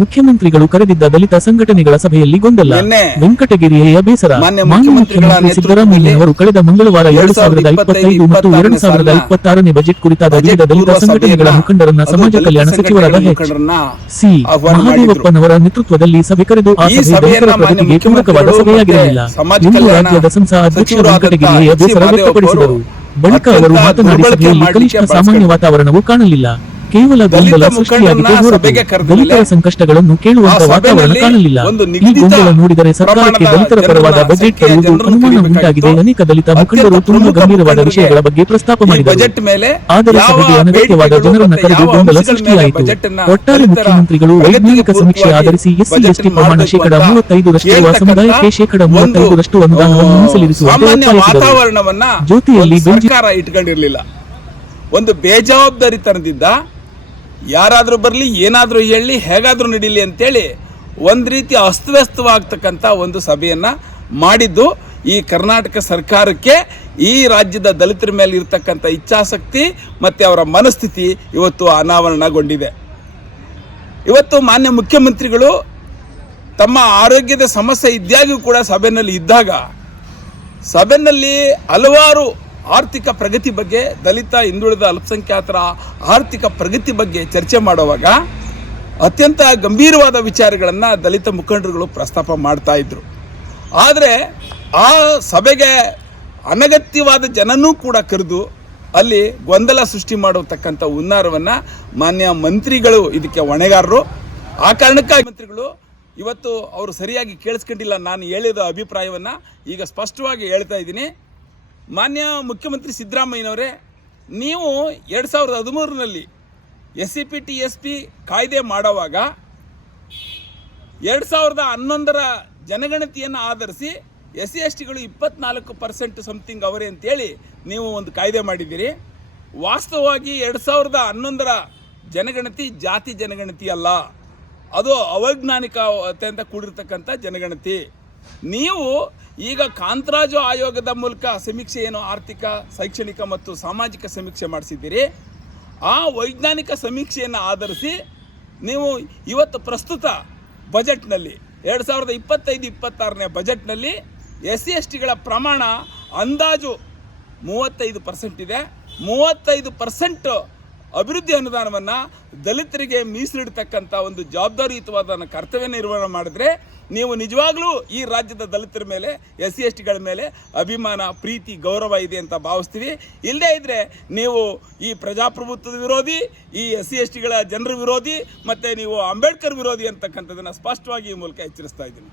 ಮುಖ್ಯಮಂತ್ರಿಗಳು ಕರೆದಿದ್ದ ದಲಿತ ಸಂಘಟನೆಗಳ ಸಭೆಯಲ್ಲಿ ಗೊಂದಲ. ವೆಂಕಟಗಿರಿಯ ಬೇಸರ. ಮಾನ್ಯ ಮುಖ್ಯಮಂತ್ರಿ ಸಿದ್ದರಾಮಯ್ಯನವರು ಕಳೆದ ಮಂಗಳವಾರ 2025 ಮತ್ತು 2026ನೇ ಬಜೆಟ್ ಕುರಿತಾದ ವಿವಿಧ ದಲಿತ ಸಂಘಟನೆಗಳ ಮುಖಂಡರನ್ನ ಸಮಾಜ ಕಲ್ಯಾಣ ಸಚಿವರಾದ ಸಿ. ಮಹದೇವಪ್ಪನವರ ನೇತೃತ್ವದಲ್ಲಿ ಸಭೆ ಕರೆದು ಆ ಸಭೆ ದಲಿತರ ಪ್ರಗತಿಗೆ ಪೂರಕವಾದ ಸಭೆಯಾಗಿರಲಿಲ್ಲ ಎಂದು ರಾಜ್ಯದ ಸಂಸದ ಅಧ್ಯಕ್ಷ ವೆಂಕಟಗಿರಿಯ ಬೇಸರ ವ್ಯಕ್ತಪಡಿಸಿದರು. ಬಳಿಕ ಅವರು ಮಾತನಾಡಿ, ಸಭೆಯಲ್ಲಿ ಕನಿಷ್ಠ ಸಾಮಾನ್ಯ ವಾತಾವರಣವೂ ಕಾಣಲಿಲ್ಲ. ಕೇವಲ ಗೊಂದಲ ಸೃಷ್ಟಿಯಾಗಿದೆ ಹೊರತು ದಲಿತರ ಸಂಕಷ್ಟಗಳನ್ನು ಕೇಳುವಂತ ವಾತಾವರಣ ಕಾಣಲಿಲ್ಲ. ಈ ಗೊಂದಲ ನೋಡಿದರೆ ಸರ್ಕಾರಕ್ಕೆ ದಲಿತರ ಪರವಾದ ಬಜೆಟ್ ತರುವುದು ಅನುಮಾನ ಉಂಟಾಗಿದೆ. ಅನೇಕ ದಲಿತ ಮುಖಂಡರು ತುಂಬಾ ಗಂಭೀರವಾದ ವಿಷಯಗಳ ಬಗ್ಗೆ ಪ್ರಸ್ತಾಪ ಮಾಡಿದರು. ಆದರೆ ಸಭೆಗೆ ಅನಗತ್ಯವಾದ ಜನರನ್ನ ಕರೆದು ಗೊಂದಲ ಸೃಷ್ಟಿಯಾಯಿತು. ಒಟ್ಟಾರೆ ಮುಖ್ಯಮಂತ್ರಿಗಳು ವೈಜ್ಞಾನಿಕ ಸಮೀಕ್ಷೆ ಆಧರಿಸಿ ಎಸ್ಸಿ ಎಸ್ಟಿ ಪ್ರಮಾಣ 35% ಇರುವ ಸಮುದಾಯಕ್ಕೆ 35% ಅನುದಾನವನ್ನು ಮೀಸಲಿರಿಸುವಂತೆ ಒತ್ತಾಯಿಸಿದರು. ಜ್ಯೋತಿಯಲ್ಲಿ ಇಟ್ಕೊಂಡಿರಲಿಲ್ಲ. ಒಂದು ಬೇಜವಾಬ್ದಾರಿತನದಿಂದ ಯಾರಾದ್ರೂ ಬರಲಿ, ಏನಾದರೂ ಹೇಳಿ, ಹೇಗಾದ್ರೂ ನಡೀಲಿ ಅಂತೇಳಿ ಒಂದು ರೀತಿ ಅಸ್ತವ್ಯಸ್ತವಾಗ್ತಕ್ಕಂಥ ಒಂದು ಸಭೆಯನ್ನು ಮಾಡಿದ್ದು ಈ ಕರ್ನಾಟಕ ಸರ್ಕಾರಕ್ಕೆ ಈ ರಾಜ್ಯದ ದಲಿತರ ಮೇಲೆ ಇರತಕ್ಕಂಥ ಇಚ್ಛಾಶಕ್ತಿ ಮತ್ತು ಅವರ ಮನಸ್ಥಿತಿ ಇವತ್ತು ಅನಾವರಣಗೊಂಡಿದೆ. ಇವತ್ತು ಮಾನ್ಯ ಮುಖ್ಯಮಂತ್ರಿಗಳು ತಮ್ಮ ಆರೋಗ್ಯದ ಸಮಸ್ಯೆ ಇದ್ದಾಗ್ಯೂ ಕೂಡ ಸಭೆಯಲ್ಲಿ ಇದ್ದಾಗ ಸಭೆಯಲ್ಲಿ ಹಲವಾರು ಆರ್ಥಿಕ ಪ್ರಗತಿ ಬಗ್ಗೆ, ದಲಿತ ಹಿಂದುಳಿದ ಅಲ್ಪಸಂಖ್ಯಾತರ ಆರ್ಥಿಕ ಪ್ರಗತಿ ಬಗ್ಗೆ ಚರ್ಚೆ ಮಾಡುವಾಗ ಅತ್ಯಂತ ಗಂಭೀರವಾದ ವಿಚಾರಗಳನ್ನು ದಲಿತ ಮುಖಂಡರುಗಳು ಪ್ರಸ್ತಾಪ ಮಾಡ್ತಾ ಇದ್ರು. ಆದರೆ ಆ ಸಭೆಗೆ ಅನಗತ್ಯವಾದ ಜನನೂ ಕೂಡ ಕರೆದು ಅಲ್ಲಿ ಗೊಂದಲ ಸೃಷ್ಟಿ ಮಾಡತಕ್ಕಂಥ ಹುನ್ನಾರವನ್ನು ಮಾನ್ಯ ಮಂತ್ರಿಗಳು ಇದಕ್ಕೆ ಹೊಣೆಗಾರರು. ಆ ಕಾರಣಕ್ಕಾಗಿ ಮಂತ್ರಿಗಳು ಇವತ್ತು ಅವರು ಸರಿಯಾಗಿ ಕೇಳಿಸ್ಕೊಂಡಿಲ್ಲ. ನಾನು ಹೇಳಿದ ಅಭಿಪ್ರಾಯವನ್ನು ಈಗ ಸ್ಪಷ್ಟವಾಗಿ ಹೇಳ್ತಾ ಇದ್ದೀನಿ. ಮಾನ್ಯ ಮುಖ್ಯಮಂತ್ರಿ ಸಿದ್ದರಾಮಯ್ಯನವರೇ, ನೀವು 2013ರಲ್ಲಿ SCPTSP ಕಾಯ್ದೆ ಮಾಡುವಾಗ 2011ರ ಜನಗಣತಿಯನ್ನು ಆಧರಿಸಿ SC STಗಳು 24% ಸಮಥಿಂಗ್ ಅವರೇ ಅಂತೇಳಿ ನೀವು ಒಂದು ಕಾಯ್ದೆ ಮಾಡಿದ್ದೀರಿ. ವಾಸ್ತವವಾಗಿ 2011ರ ಜನಗಣತಿ ಜಾತಿ ಜನಗಣತಿ ಅಲ್ಲ, ಅದು ಅವೈಜ್ಞಾನಿಕತೆಯಿಂದ ಕೂಡಿರ್ತಕ್ಕಂಥ ಜನಗಣತಿ. ನೀವು ಈಗ ಕಾಂತರಾಜು ಆಯೋಗದ ಮೂಲಕ ಸಮೀಕ್ಷೆ ಏನು ಆರ್ಥಿಕ, ಶೈಕ್ಷಣಿಕ ಮತ್ತು ಸಾಮಾಜಿಕ ಸಮೀಕ್ಷೆ ಮಾಡಿಸಿದ್ದೀರಿ. ಆ ವೈಜ್ಞಾನಿಕ ಸಮೀಕ್ಷೆಯನ್ನು ಆಧರಿಸಿ ನೀವು ಇವತ್ತು ಪ್ರಸ್ತುತ ಬಜೆಟ್ನಲ್ಲಿ 2025-26ನೇ ಬಜೆಟ್ನಲ್ಲಿ SC STಗಳ ಪ್ರಮಾಣ ಅಂದಾಜು 35% ಇದೆ. 35% ಅಭಿವೃದ್ಧಿ ಅನುದಾನವನ್ನು ದಲಿತರಿಗೆ ಮೀಸಲಿಡ್ತಕ್ಕಂಥ ಒಂದು ಜವಾಬ್ದಾರಿಯುತವಾದ ಕರ್ತವ್ಯ ನಿರ್ವಹಣೆ ಮಾಡಿದ್ರೆ ನೀವು ನಿಜವಾಗ್ಲೂ ಈ ರಾಜ್ಯದ ದಲಿತರ ಮೇಲೆ, SC STಗಳ ಮೇಲೆ ಅಭಿಮಾನ, ಪ್ರೀತಿ, ಗೌರವ ಇದೆ ಅಂತ ಭಾವಿಸ್ತೀವಿ. ಇಲ್ಲದೇ ಇದ್ದರೆ ನೀವು ಈ ಪ್ರಜಾಪ್ರಭುತ್ವದ ವಿರೋಧಿ, ಈ SC STಗಳ ಜನರ ವಿರೋಧಿ ಮತ್ತು ನೀವು ಅಂಬೇಡ್ಕರ್ ವಿರೋಧಿ ಅಂತಕ್ಕಂಥದ್ದನ್ನು ಸ್ಪಷ್ಟವಾಗಿ ಈ ಮೂಲಕ ಎಚ್ಚರಿಸ್ತಾ ಇದ್ದೀನಿ.